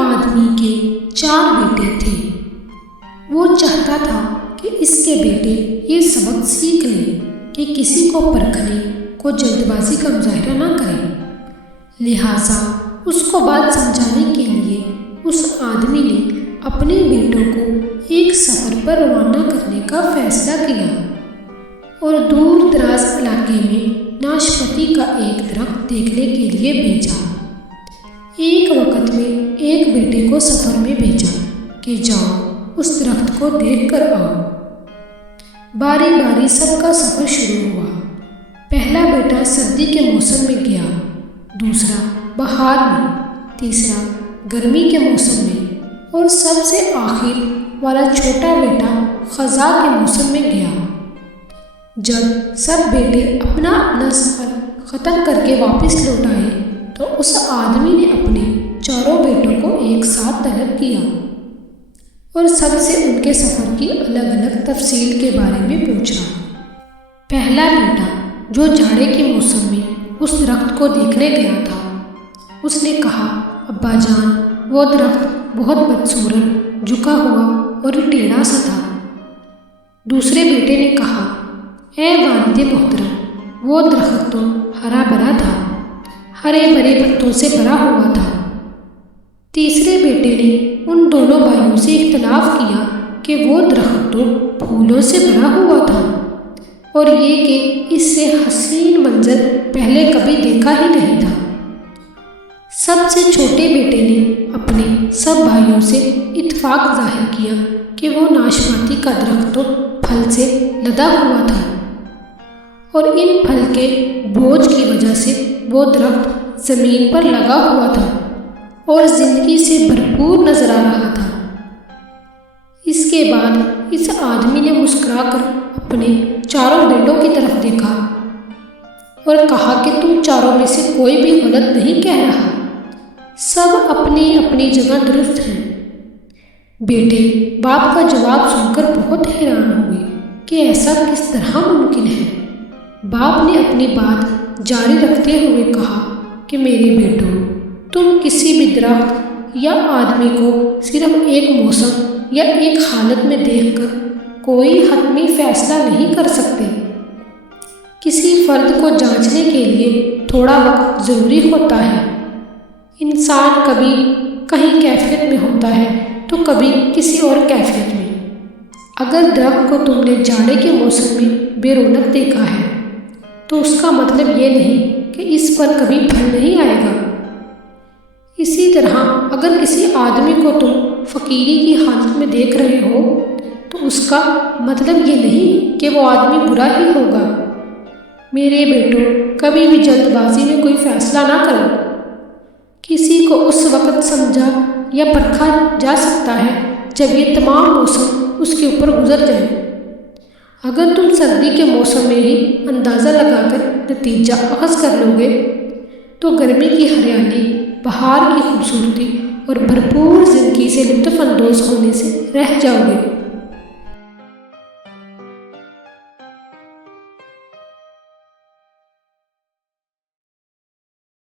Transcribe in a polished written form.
آدمی کے 4 بیٹے تھے۔ وہ چاہتا تھا کہ اس کے بیٹے یہ سبق سیکھ لیں کہ کسی کو پرکھنے کو جلد بازی کا مظاہرہ نہ کریں۔ لہٰذا اس کو بات سمجھانے کے لیے اس آدمی نے اپنے بیٹوں کو ایک سفر پر روانہ کرنے کا فیصلہ کیا اور دور دراز علاقے میں ناشپاتی کا ایک درخت دیکھنے کے لیے بھیجا۔ ایک وقت میں ایک بیٹے کو سفر میں بھیجا کہ جاؤ اس درخت کو دیکھ کر آؤ۔ باری باری سب کا سفر شروع ہوا۔ پہلا بیٹا سردی کے موسم میں گیا، دوسرا بہار میں، تیسرا گرمی کے موسم میں اور سب سے آخر والا چھوٹا بیٹا خزاں کے موسم میں گیا۔ جب سب بیٹے اپنا سفر ختم کر کے واپس لوٹ آئے تو اس آدمی نے اپنے 4 بیٹوں کو ایک ساتھ طلب کیا اور سب سے ان کے سفر کی الگ الگ تفصیل کے بارے میں پوچھا۔ پہلا بیٹا جو جاڑے کے موسم میں اس درخت کو دیکھنے گیا تھا، اس نے کہا، ابا جان وہ درخت بہت بدصورت، جھکا ہوا اور ٹیڑھا سا تھا۔ دوسرے بیٹے نے کہا، اے والد محترم وہ درخت تو ہرا بھرا تھا، ہرے بھرے پتوں سے بھرا ہوا تھا۔ تیسرے بیٹے نے ان دونوں بھائیوں سے اختلاف کیا کہ وہ درخت تو پھولوں سے بھرا ہوا تھا اور یہ کہ اس سے حسین منظر پہلے کبھی دیکھا ہی نہیں تھا۔ سب سے چھوٹے بیٹے نے اپنے سب بھائیوں سے اتفاق ظاہر کیا کہ وہ ناشپاتی کا درخت تو پھل سے لدا ہوا تھا اور ان پھل کے بوجھ کی وجہ سے وہ درخت زمین پر لگا ہوا تھا اور زندگی سے بھرپور نظر آ رہا تھا۔ اس کے بعد اس آدمی نے مسکرا کر اپنے 4 بیٹوں کی طرف دیکھا اور کہا کہ تم 4 میں سے کوئی بھی غلط نہیں کہہ رہا، سب اپنی اپنی جگہ درست ہیں۔ بیٹے باپ کا جواب سن کر بہت حیران ہوئے کہ ایسا کس طرح ممکن ہے۔ باپ نے اپنی بات جاری رکھتے ہوئے کہا کہ میرے بیٹوں، تم کسی بھی درخت یا آدمی کو صرف ایک موسم یا ایک حالت میں دیکھ کر کوئی حتمی فیصلہ نہیں کر سکتے۔ کسی فرد کو جانچنے کے لیے تھوڑا وقت ضروری ہوتا ہے۔ انسان کبھی کہیں کیفیت میں ہوتا ہے تو کبھی کسی اور کیفیت میں۔ اگر درخت کو تم نے جاڑے کے موسم میں بے رونق دیکھا ہے تو اس کا مطلب یہ نہیں کہ اس پر کبھی پھل نہیں آئے گا۔ اسی طرح اگر کسی آدمی کو تم فقیری کی حالت میں دیکھ رہے ہو تو اس کا مطلب یہ نہیں کہ وہ آدمی برا ہی ہوگا۔ میرے بیٹوں، کبھی بھی جلد بازی میں کوئی فیصلہ نہ کرو۔ کسی کو اس وقت سمجھا یا پرکھا جا سکتا ہے جب یہ تمام موسم اس کے اوپر گزر جائے۔ اگر تم سردی کے موسم میں ہی اندازہ لگا کر نتیجہ اخذ کر لو گے تو گرمی کی ہریالی، بہار کی خوبصورتی اور بھرپور زندگی سے لطف اندوز ہونے سے رہ جاؤ گے۔